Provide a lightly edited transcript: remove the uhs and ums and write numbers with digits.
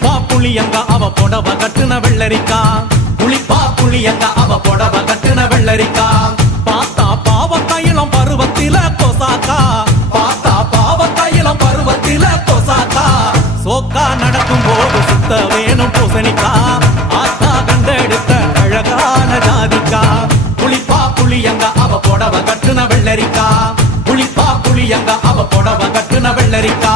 புளிப்பா புளியங்க அவ புடவ கட்டுன வெள்ளரிக்கா புளிப்பா புளியங்க அவ புடவ கட்டுன வெள்ளரிக்கா பார்த்தா பாவக்காயிலம் பருவத்தில கொசாக்கா பார்த்தா பாவக்காயிலம் பருவத்தில கொசாக்கா சோக்கா நடக்கும் போது சுத்த வேணும் பூசணிக்கா ஆத்தா கண்டெடுத்த அழகான ஜாதிக்கா புளிப்பா புளியங்க அவ புடவ கட்டுன வெள்ளரிக்கா புளிப்பா புளியங்க அவ புடவ கட்டுன வெள்ளரிக்கா